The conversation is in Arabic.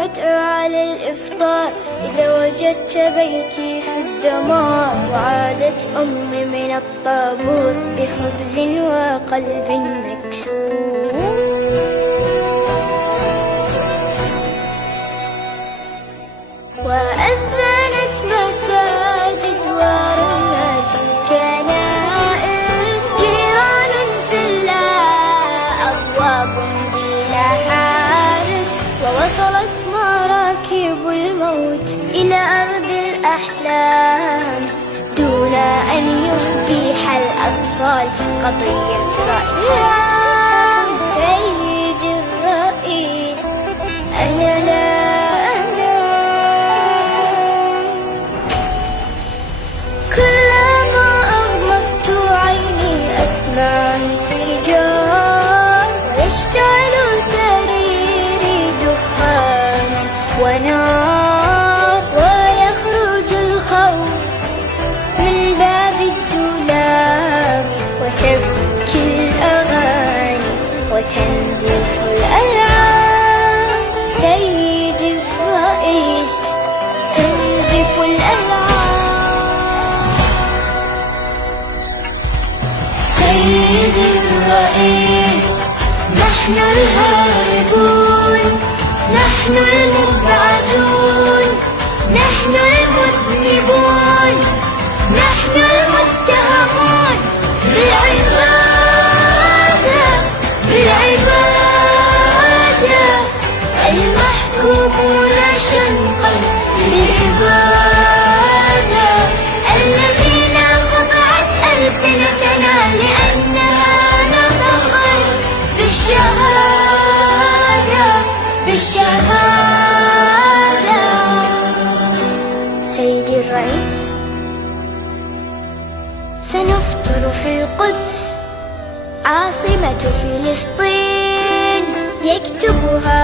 مدعو على الإفطار إذا وجدت بيتي في الدمار. وعادت أمي من الطابور بخبز وقلب مكسور. وأذنت مساجد ورنت الكنائس. جيران في الله أبواب بلا حارس. ووصلت مراكب الموت إلى أرض الأحلام دون أن يصبح الأطفال قضية رأي عام. سيد الرئيس أنا لا كلما أغمضت عيني أسمع انفجار. ويشتعل سريري دخانا ونار. ويخرج الخوف من باب الدولاب. وتبكي الأغاني وتنزف الألعاب. سيد الرئيس تنزف الألعاب. سيد الرئيس نحن الهاربون. نحن المبعدون. نحن المذنبون. نحن المتهمون بالعبادة. بالعبادة المحكومون شنقا بالعبادة. الذين قطعت ألسنتنا لأنها نطقت بالشهادة. بالشهادة. سيدي الرئيس سنفطر في القدس عاصمة فلسطين. يكتبها